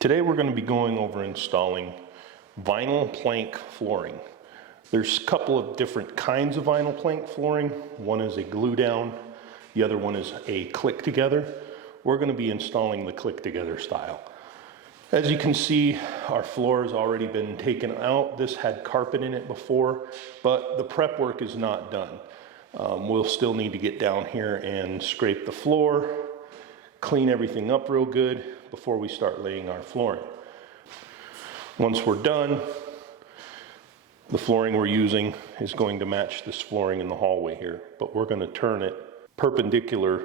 Today we're going to be going over installing vinyl plank flooring. There's a couple of different kinds of vinyl plank flooring. One is a glue down, the other one is a click together. We're going to be installing the click together style. As you can see, our floor has already been taken out. This had carpet in it before, but the prep work is not done. We'll still need to get down here and scrape the floor, clean everything up real good before we start laying our flooring. Once we're done, the flooring we're using is going to match this flooring in the hallway here, but we're going to turn it perpendicular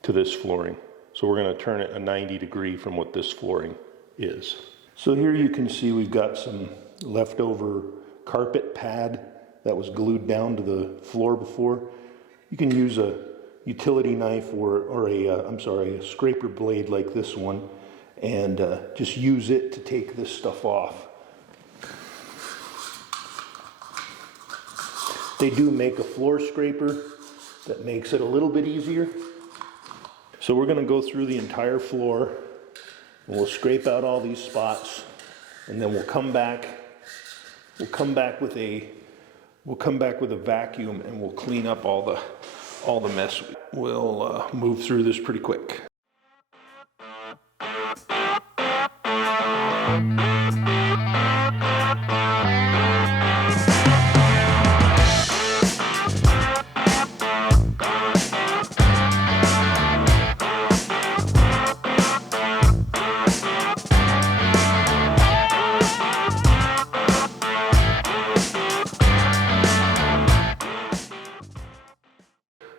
to this flooring. So we're going to turn it a 90 degree from what this flooring is. So here you can see we've got some leftover carpet pad that was glued down to the floor before. You can use a utility knife or a scraper blade like this one and just use it to take this stuff off. They do make a floor scraper that makes it a little bit easier. So we're going to go through the entire floor and we'll scrape out all these spots, and then we'll come back with a vacuum and we'll clean up all the mess. We'll move through this pretty quick.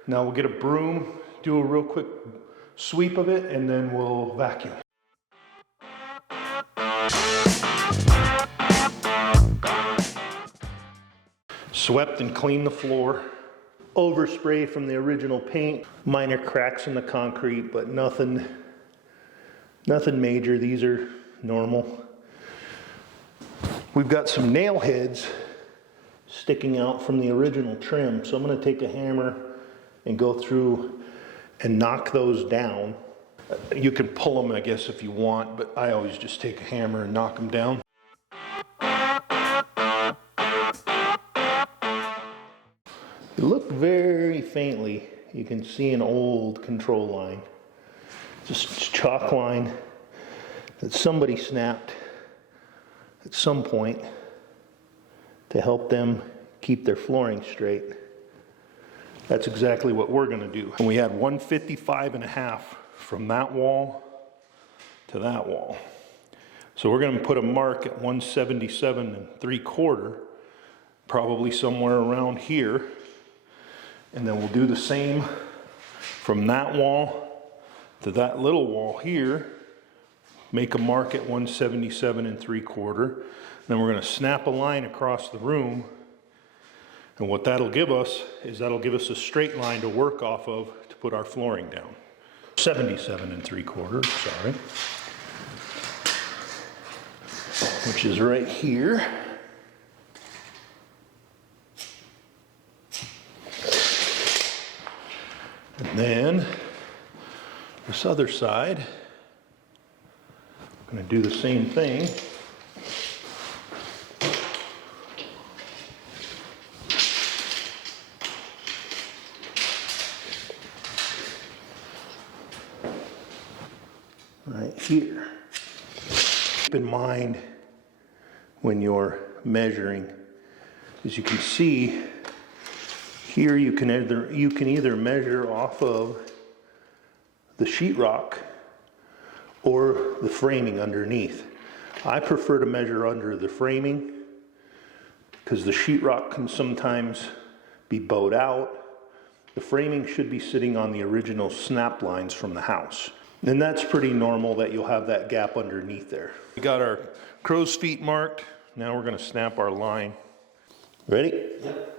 Now we'll get a broom, do a real quick sweep of it, and then we'll vacuum. Swept and cleaned the floor. Overspray from the original paint. Minor cracks in the concrete, but nothing major. These are normal. We've got some nail heads sticking out from the original trim, so I'm going to take a hammer and go through and knock those down. You can pull them, I guess, if you want, but I always just take a hammer and knock them down. You look very faintly, you can see an old control line. Just chalk line that somebody snapped at some point to help them keep their flooring straight. That's exactly what we're going to do. And we had 155.5 from that wall to that wall. So we're going to put a mark at 177.75, probably somewhere around here. And then we'll do the same from that wall to that little wall here. Make a mark at 177.75. Then we're going to snap a line across the room. And what that'll give us is a straight line to work off of to put our flooring down. 77.75, sorry. Which is right here. And then this other side, I'm going to do the same thing. Right here. Keep in mind when you're measuring, as you can see here, you can either measure off of the sheetrock or the framing underneath. I prefer to measure under the framing because the sheetrock can sometimes be bowed out. The framing should be sitting on the original snap lines from the house. And that's pretty normal that you'll have that gap underneath there. We got our crow's feet marked. Now we're going to snap our line. Ready? Yep.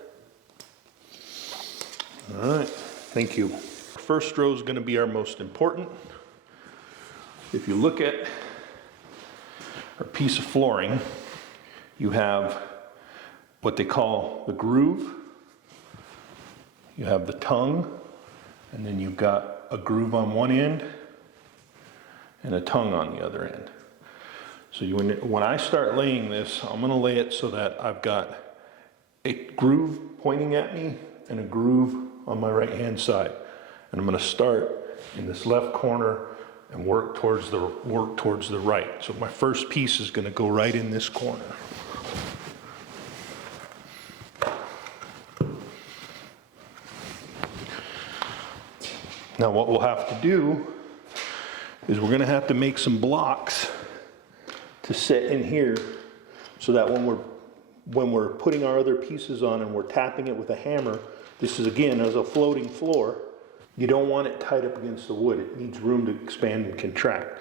All right, thank you. First row is going to be our most important. If you look at our piece of flooring, you have what they call the groove. You have the tongue, and then you've got a groove on one end and a tongue on the other end. So when I start laying this, I'm gonna lay it so that I've got a groove pointing at me and a groove on my right hand side. And I'm gonna start in this left corner and work towards the right. So my first piece is gonna go right in this corner. Now what we'll have to do is we're gonna have to make some blocks to sit in here so that when we're putting our other pieces on and we're tapping it with a hammer, this is again as a floating floor, you don't want it tight up against the wood. It needs room to expand and contract.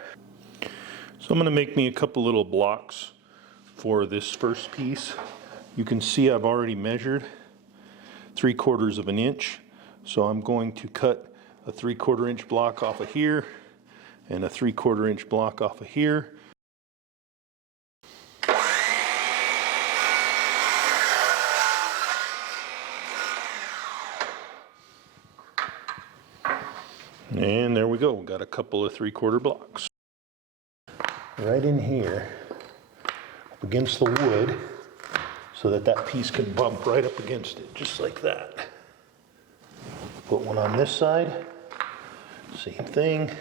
So I'm gonna make me a couple little blocks for this first piece. You can see I've already measured 3/4 of an inch. So I'm going to cut a 3/4 inch block off of here and a 3/4 inch block off of here. And there we go, we got a couple of 3/4 blocks. Right in here, up against the wood, so that that piece can bump right up against it, just like that. Put one on this side, same thing.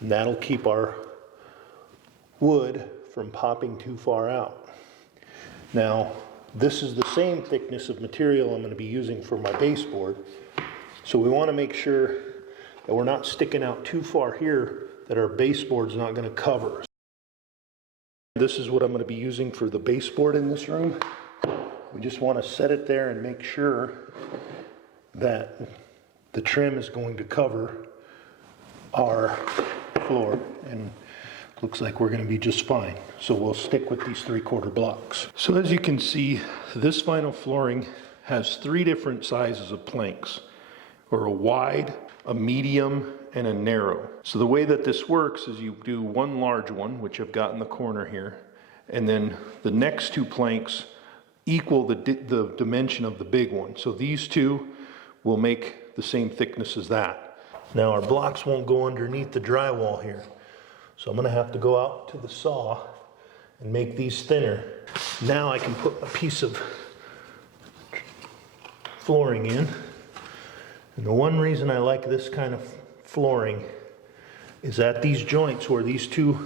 And that'll keep our wood from popping too far out. Now, this is the same thickness of material I'm going to be using for my baseboard. So we want to make sure that we're not sticking out too far here that our baseboard's not going to cover. This is what I'm going to be using for the baseboard in this room. We just want to set it there and make sure that the trim is going to cover our floor, and looks like we're going to be just fine. So we'll stick with these 3/4 blocks. So as you can see, this vinyl flooring has 3 different sizes of planks, or a wide, a medium, and a narrow. So the way that this works is you do one large one, which I've got in the corner here, and then the next 2 planks equal the dimension of the big one. So these 2 will make the same thickness as that. Now our blocks won't go underneath the drywall here. So I'm gonna have to go out to the saw and make these thinner. Now I can put a piece of flooring in. And the one reason I like this kind of flooring is at these joints where these 2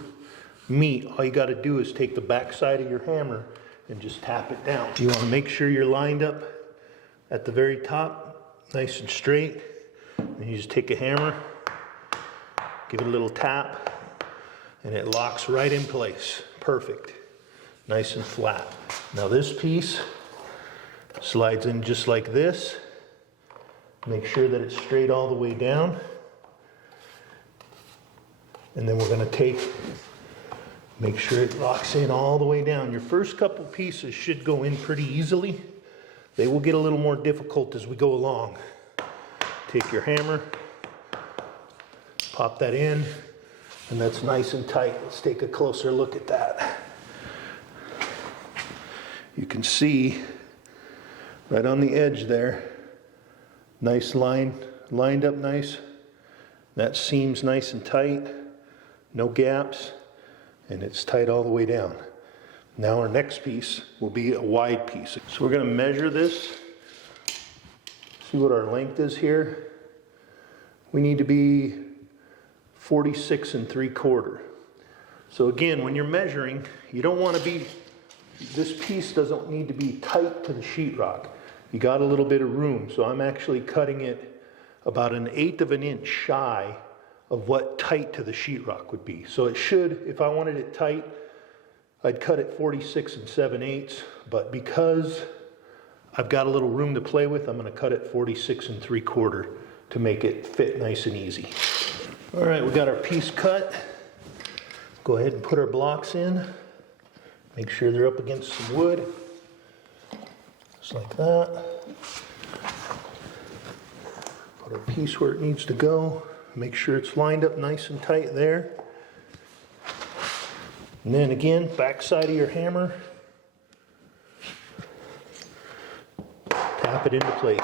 meet, all you gotta do is take the back side of your hammer and just tap it down. You wanna make sure you're lined up at the very top, nice and straight. And you just take a hammer, give it a little tap, and it locks right in place. Perfect. Nice and flat. Now this piece slides in just like this. Make sure that it's straight all the way down. And then we're going to make sure it locks in all the way down. Your first couple pieces should go in pretty easily. They will get a little more difficult as we go along. Take your hammer, pop that in, and that's nice and tight. Let's take a closer look at that. You can see right on the edge there, nice line, lined up nice. That seam's nice and tight, no gaps, and it's tight all the way down. Now our next piece will be a wide piece. So we're gonna measure this. See what our length is here. We need to be 46 3/4. So again, when you're measuring, you don't want to be, this piece doesn't need to be tight to the sheetrock. You got a little bit of room. So I'm actually cutting it about 1/8 of an inch shy of what tight to the sheetrock would be. So it should, if I wanted it tight, I'd cut it 46 7/8, but because I've got a little room to play with, I'm going to cut it 46 3/4 to make it fit nice and easy. All right, we got our piece cut. Go ahead and put our blocks in. Make sure they're up against some wood, just like that. Put our piece where it needs to go. Make sure it's lined up nice and tight there. And then again, back side of your hammer. Tap it into place.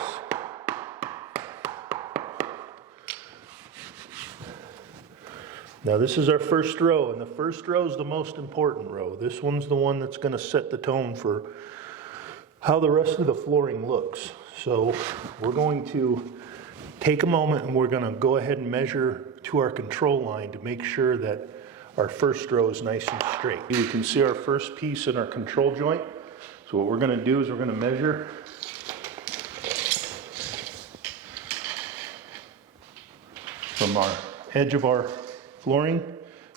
Now this is our first row, and the first row is the most important row. This one's the one that's gonna set the tone for how the rest of the flooring looks. So we're going to take a moment and we're gonna go ahead and measure to our control line to make sure that our first row is nice and straight. We can see our first piece in our control joint. So what we're gonna do is we're gonna measure from our edge of our flooring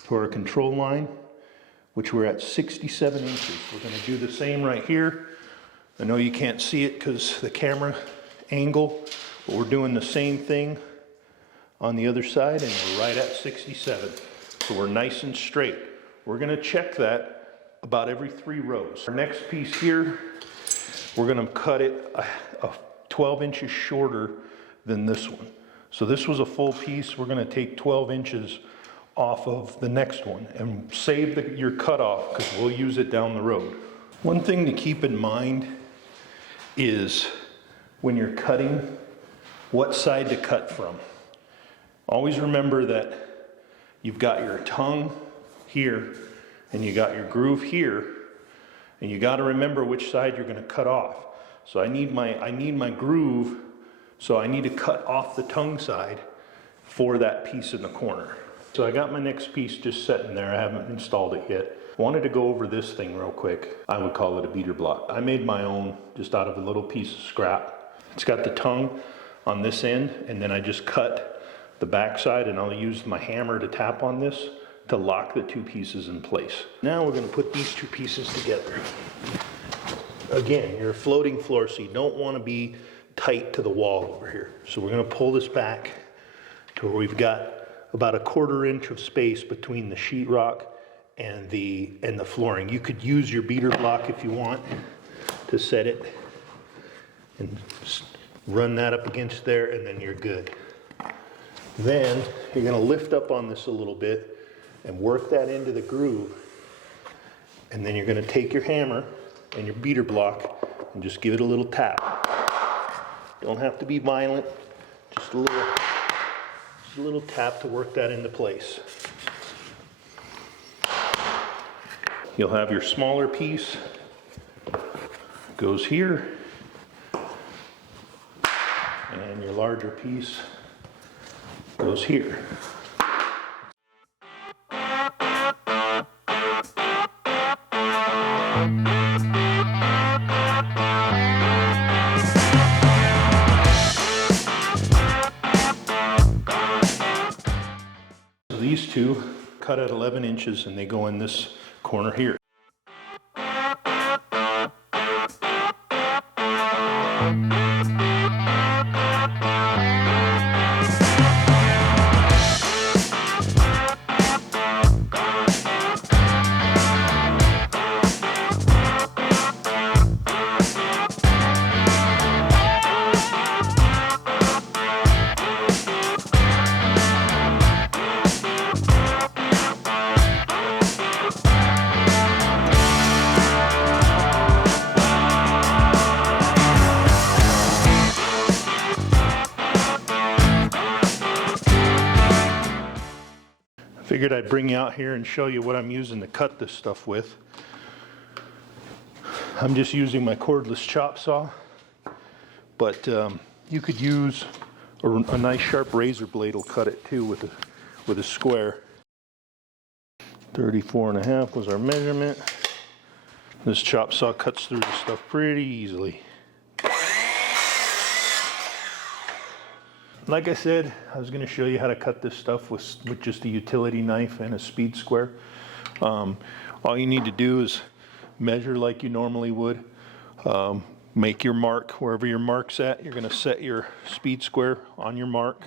to our control line, which we're at 67 inches. We're gonna do the same right here. I know you can't see it because the camera angle, but we're doing the same thing on the other side, and we're right at 67. So we're nice and straight. We're gonna check that about every 3 rows. Our next piece here, we're gonna cut it a 12 inches shorter than this one. So this was a full piece. We're gonna take 12 inches off of the next one and save your cutoff because we'll use it down the road. One thing to keep in mind is when you're cutting, what side to cut from. Always remember that you've got your tongue here and you got your groove here, and you got to remember which side you're going to cut off. So I need my groove, so I need to cut off the tongue side for that piece in the corner. So I got my next piece just sitting there. I haven't installed it yet. I wanted to go over this thing real quick. I would call it a beater block. I made my own just out of a little piece of scrap. It's got the tongue on this end, and then I just cut the back side, and I'll use my hammer to tap on this to lock the 2 pieces in place. Now we're gonna put these 2 pieces together. Again, you're a floating floor, so you don't wanna be tight to the wall over here. So we're gonna pull this back to where we've got about a 1/4 inch of space between the sheetrock and the flooring. You could use your beater block if you want to set it and run that up against there, and then you're good. Then you're gonna lift up on this a little bit and work that into the groove, and then you're gonna take your hammer and your beater block and just give it a little tap. Don't have to be violent, just a little tap to work that into place. You'll have your smaller piece, goes here, and your larger piece goes here. So these 2 cut at 11 inches and they go in this corner here. Figured I'd bring you out here and show you what I'm using to cut this stuff with. I'm just using my cordless chop saw, but you could use a nice sharp razor blade will cut it too with a square. 34.5 was our measurement. This chop saw cuts through the stuff pretty easily. Like I said, I was going to show you how to cut this stuff with just a utility knife and a speed square. All you need to do is measure like you normally would. Make your mark wherever your mark's at. You're going to set your speed square on your mark.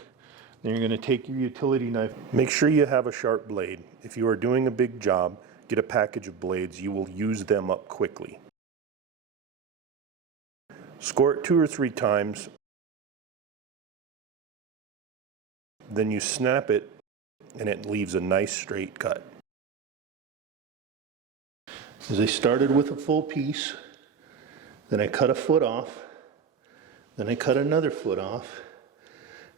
Then you're going to take your utility knife. Make sure you have a sharp blade. If you are doing a big job, get a package of blades. You will use them up quickly. Score it 2 or 3 times. Then you snap it and it leaves a nice straight cut. As I started with a full piece, then I cut a foot off, then I cut another foot off,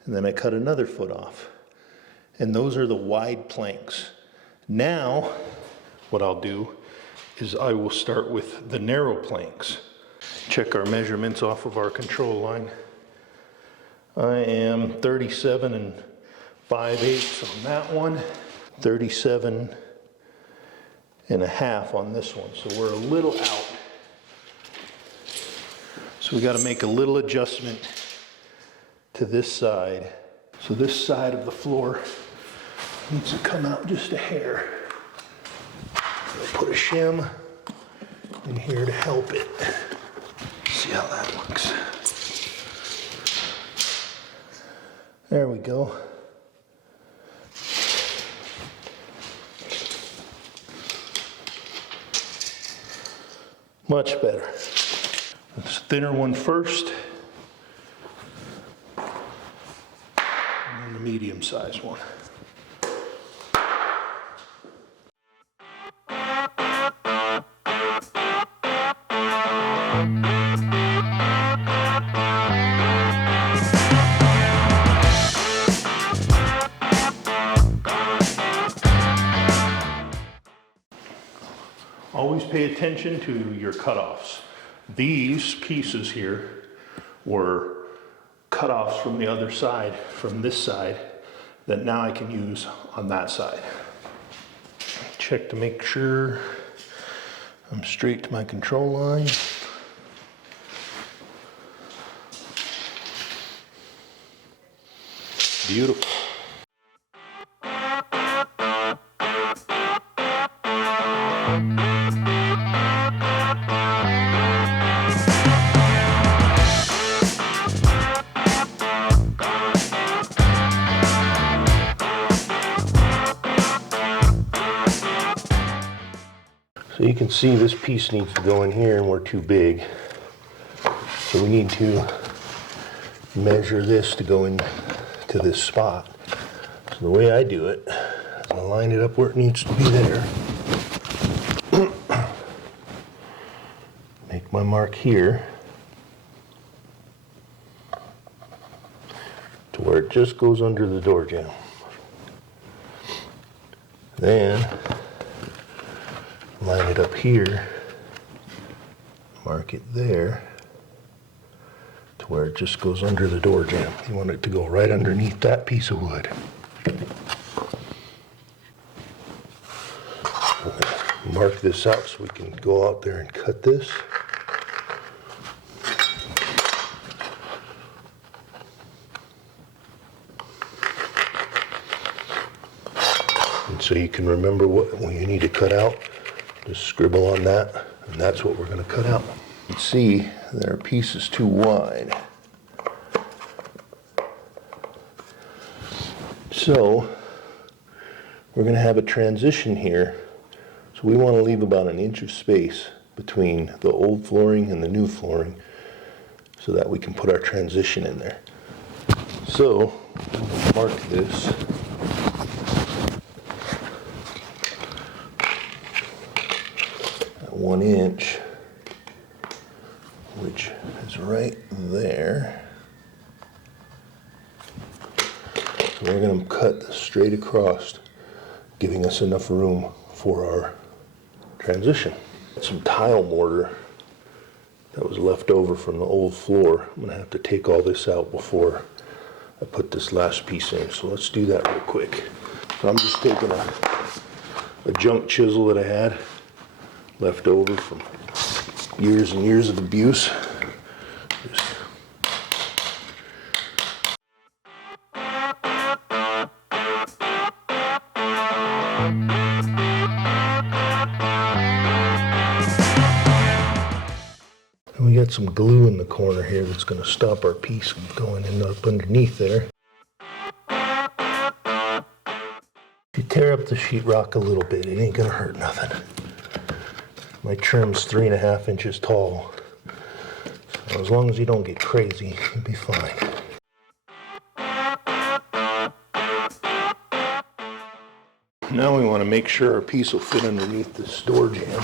and then I cut another foot off. And those are the wide planks. Now, what I'll do is I will start with the narrow planks. Check our measurements off of our control line. I am 37 5/8 on that one, 37 1/2 on this one. So we're a little out. So we got to make a little adjustment to this side. So this side of the floor needs to come out just a hair. I'll put a shim in here to help it. See how that looks. There we go. Much better. This thinner one first, and then the medium-sized one. Always pay attention to your cutoffs. These pieces here were cutoffs from the other side, from this side, that now I can use on that side. Check to make sure I'm straight to my control line. Beautiful. So you can see this piece needs to go in here and we're too big. So we need to measure this to go into this spot. So the way I do it is I line it up where it needs to be there. Make my mark here to where it just goes under the door jamb. Then line it up here, mark it there to where it just goes under the door jamb. You want it to go right underneath that piece of wood. Mark this out so we can go out there and cut this. And so you can remember what you need to cut out. Just scribble on that, and that's what we're going to cut out. You can see that our piece is too wide. So we're going to have a transition here. So we want to leave about 1 inch of space between the old flooring and the new flooring so that we can put our transition in there. So mark this. At 1 inch, which is right there. So we're going to cut straight across, giving us enough room for our transition. Some tile mortar that was left over from the old floor. I'm going to have to take all this out before I put this last piece in. So let's do that real quick. So I'm just taking a junk chisel that I had left over from years and years of abuse. And we got some glue in the corner here that's going to stop our piece from going in up underneath there. If you tear up the sheetrock a little bit, it ain't going to hurt nothing. My trim's 3.5 inches tall. So as long as you don't get crazy, you'll be fine. Now we want to make sure our piece will fit underneath this door jamb,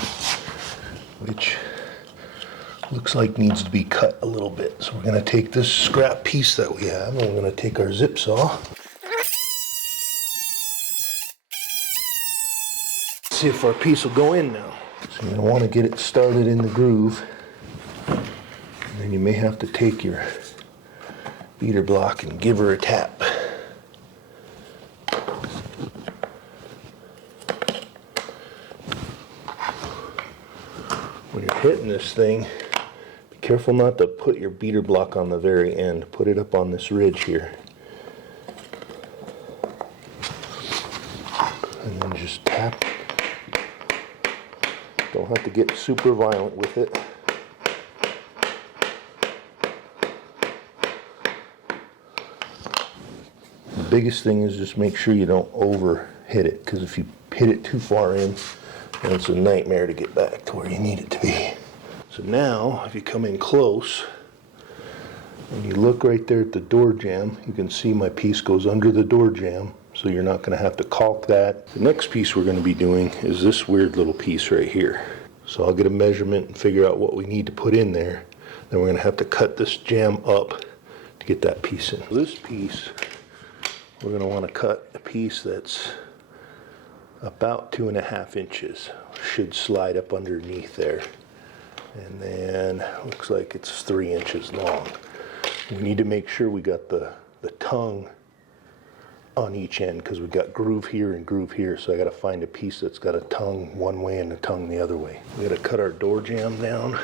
which looks like needs to be cut a little bit. So we're going to take this scrap piece that we have and we're going to take our zip saw. see if our piece will go in now. So you're going to want to get it started in the groove. And then you may have to take your beater block and give her a tap. When you're hitting this thing, be careful not to put your beater block on the very end. Put it up on this ridge here. And then just tap. Don't have to get super violent with it. The biggest thing is just make sure you don't over hit it, because if you hit it too far in, then it's a nightmare to get back to where you need it to be. So now, if you come in close, and you look right there at the door jamb, you can see my piece goes under the door jamb, so you're not going to have to caulk that. The next piece we're going to be doing is this weird little piece right here. So I'll get a measurement and figure out what we need to put in there. Then we're going to have to cut this jamb up to get that piece in. This piece, we're going to want to cut a piece that's about 2.5 inches. Should slide up underneath there. And then looks like it's 3 inches long. We need to make sure we got the tongue on each end, because we've got groove here and groove here, so I got to find a piece that's got a tongue one way and a tongue the other way. We got to cut our door jamb down.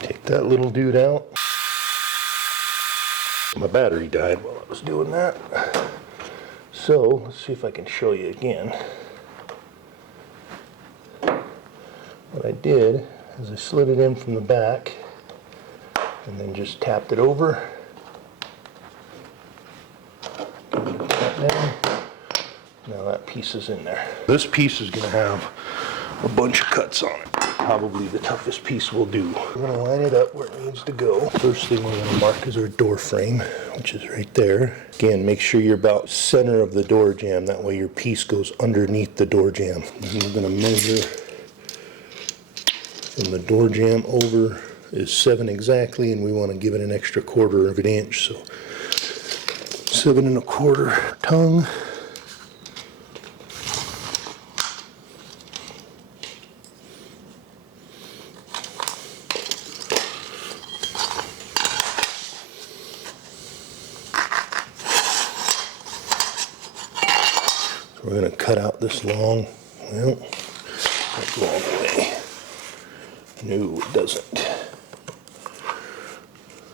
Take that little dude out. My battery died while I was doing that. So let's see if I can show you again. What I did is I slid it in from the back and then just tapped it over. Tap down. Now that piece is in there. This piece is going to have a bunch of cuts on it. Probably the toughest piece we'll do. We're going to line it up where it needs to go. First thing we're going to mark is our door frame, which is right there. Again, make sure you're about center of the door jamb. That way your piece goes underneath the door jamb. And we're going to measure from the door jamb over is 7 exactly, and we want to give it an extra 1/4 of an inch. So 7 1/4 tongue. So we're going to cut out this long, well, that's long way. No, it doesn't.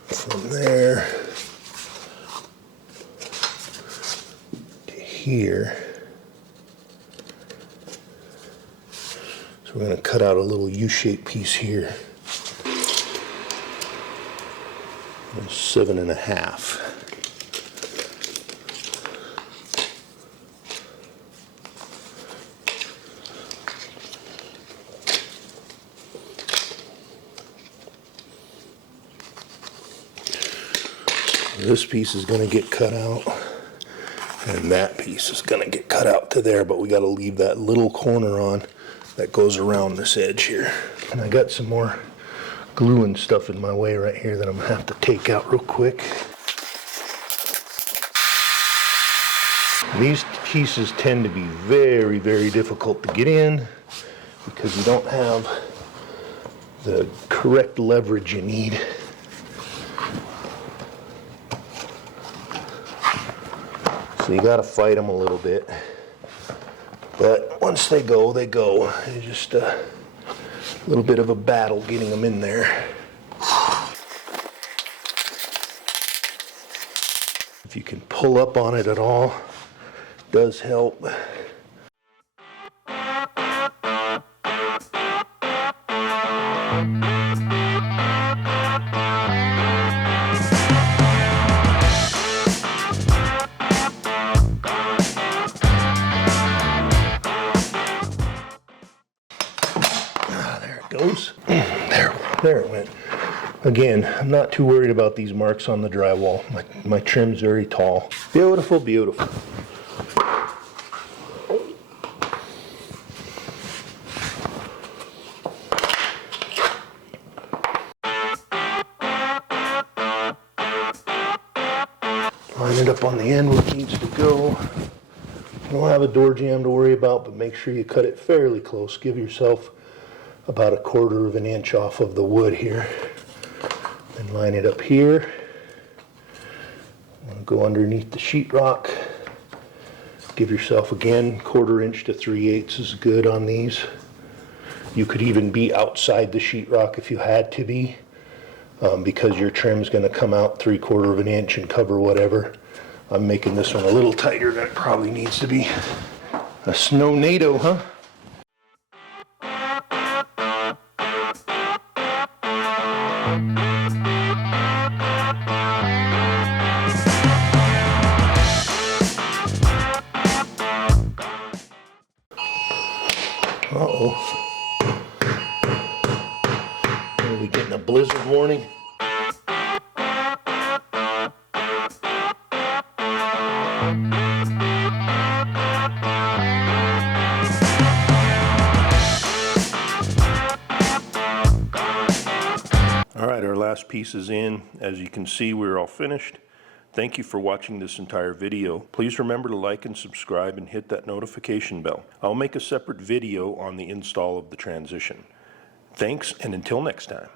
From there to here. So we're going to cut out a little U-shaped piece here. 7 1/2. This piece is going to get cut out, and that piece is going to get cut out to there, but we got to leave that little corner on that goes around this edge here. And I got some more glue and stuff in my way right here that I'm going to have to take out real quick. These pieces tend to be very, very difficult to get in because you don't have the correct leverage you need. So you got to fight them a little bit, but once they go, they go. It's just a little bit of a battle getting them in there. If you can pull up on it at all, it does help. Goes. There it went. Again, I'm not too worried about these marks on the drywall. My trim's very tall. Beautiful, beautiful. Line it up on the end where it needs to go. You don't have a door jamb to worry about, but make sure you cut it fairly close. Give yourself about 1/4 of an inch off of the wood here. Then line it up here. Go underneath the sheetrock. Give yourself again 1/4 inch to 3/8 is good on these. You could even be outside the sheetrock if you had to be, because your trim's going to come out 3/4 of an inch and cover whatever. I'm making this one a little tighter than it probably needs to be. A snow-nado, huh? Uh-oh. Are we getting a blizzard warning? All right, our last piece is in. As you can see, we're all finished. Thank you for watching this entire video. Please remember to like and subscribe and hit that notification bell. I'll make a separate video on the install of the transition. Thanks, and until next time.